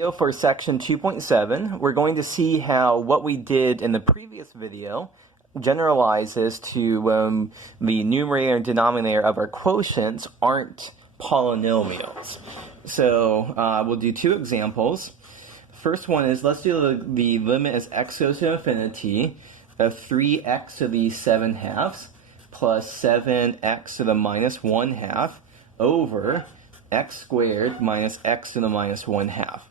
Video for section 2.7, we're going to see how what we did in the previous video generalizes to the numerator and denominator of our quotients aren't polynomials. So we'll do two examples. First one is, let's do the limit as x goes to infinity of 3x to the 7 halves plus 7x to the minus 1 half over x squared minus x to the minus 1 half.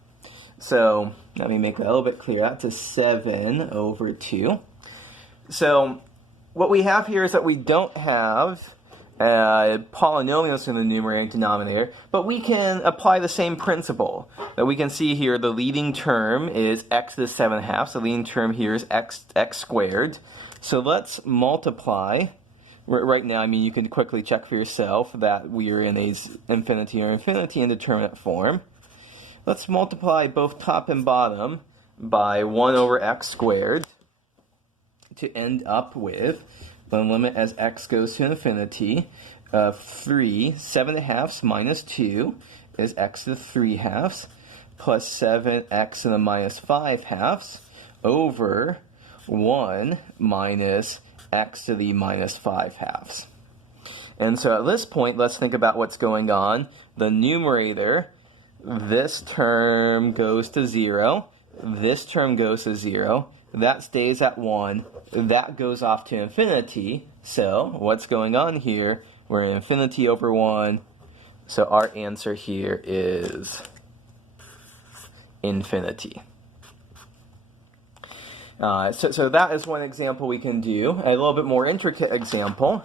So let me make that a little bit clearer. That's a 7 over 2. So what we have here is that we don't have polynomials in the numerator and denominator, but we can apply the same principle. That we can see here the leading term is x to the 7 halves. The leading term here is x squared. So let's multiply. Right now, I mean, you can quickly check for yourself that we are in a infinity or infinity indeterminate form. Let's multiply both top and bottom by 1 over x squared to end up with the limit as x goes to infinity of 7 halves minus 2 is x to the 3 halves plus 7x to the minus 5 halves over 1 minus x to the minus 5 halves. And so at this point, let's think about what's going on. The numerator, this term goes to 0, this term goes to 0, that stays at 1, that goes off to infinity. So what's going on here? We're in infinity over 1, so our answer here is infinity. So that is one example we can do. A little bit more intricate example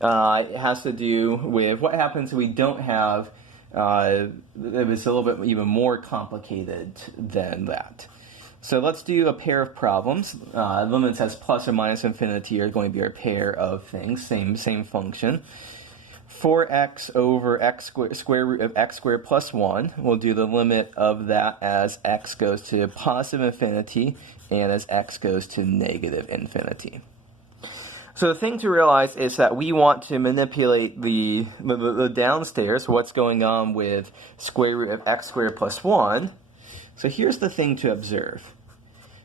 it has to do with what happens if we don't have, it's a little bit even more complicated than that. So let's do a pair of problems. Limits as plus or minus infinity are going to be our pair of things, same function. 4x over x square root of x squared plus 1. We'll do the limit of that as x goes to positive infinity and as x goes to negative infinity. So the thing to realize is that we want to manipulate the downstairs, what's going on with square root of x squared plus 1. So here's the thing to observe.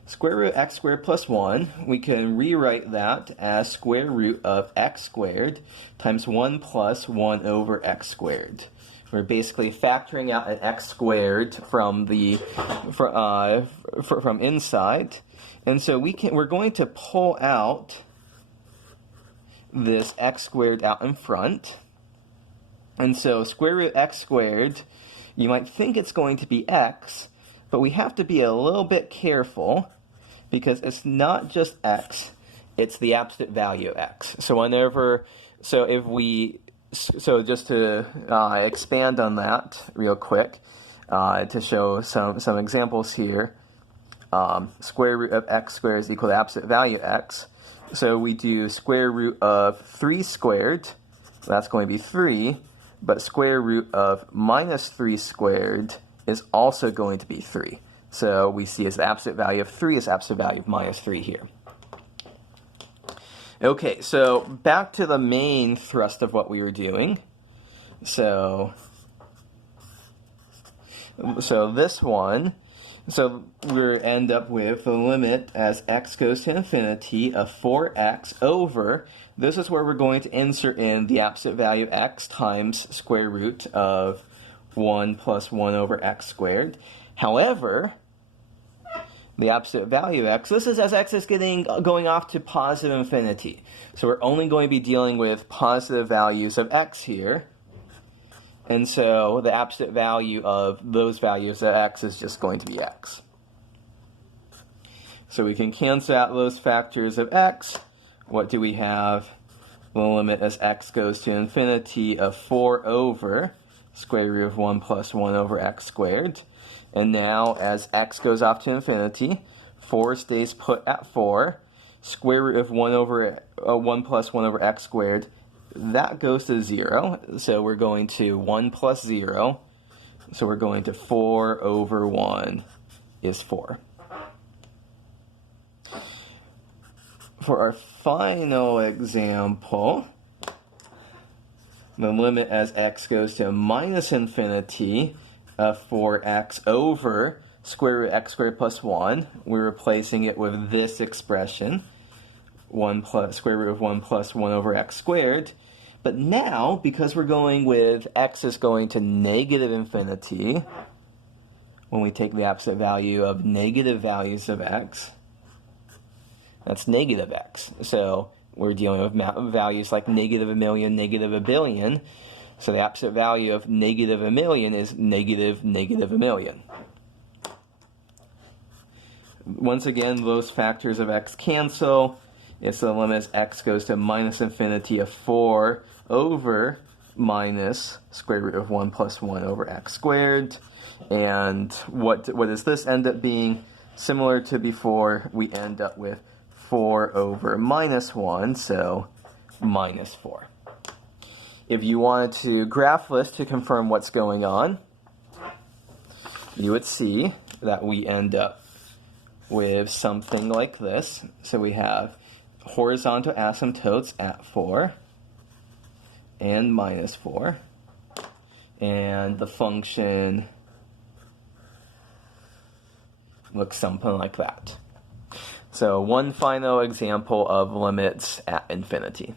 Square root of x squared plus 1, we can rewrite that as square root of x squared times 1 plus 1 over x squared. We're basically factoring out an x squared from inside. And so we're going to pull out this x squared out in front. And so square root of x squared, you might think it's going to be x, but we have to be a little bit careful because it's not just x, it's the absolute value of x. So just to expand on that real quick, to show some examples here, square root of x squared is equal to absolute value x. So we do square root of 3 squared, that's going to be 3, but square root of minus 3 squared is also going to be 3. So we see as the absolute value of 3 is absolute value of minus 3 here. Okay, so back to the main thrust of what we were doing. So this one, so we end up with the limit as x goes to infinity of 4x over, this is where we're going to insert in the absolute value x times square root of 1 plus 1 over x squared. However, the absolute value of x, this is as x is going off to positive infinity. So we're only going to be dealing with positive values of x here. And so the absolute value of those values of x is just going to be x. So we can cancel out those factors of x. What do we have? The limit as x goes to infinity of 4 over square root of 1 plus 1 over x squared. And now, as x goes off to infinity, 4 stays put at 4. Square root of 1 plus 1 over x squared, that goes to 0. So we're going to 1 plus 0. So we're going to 4 over 1 is 4. For our final example, the limit as x goes to minus infinity of 4x over square root x squared plus 1. We're replacing it with this expression, 1 plus square root of 1 plus 1 over x squared. But now, because we're going with x is going to negative infinity, when we take the absolute value of negative values of x, that's negative x. So we're dealing with values like negative a million, negative a billion. So the absolute value of negative a million is negative a million. Once again, those factors of x cancel. It's the limit as x goes to minus infinity of 4 over minus square root of 1 plus 1 over x squared. And what does this end up being? Similar to before, we end up with 4 over minus 1, so minus 4. If you wanted to graph this to confirm what's going on, you would see that we end up with something like this. So we have horizontal asymptotes at 4 and minus 4, and the function looks something like that. So one final example of limits at infinity.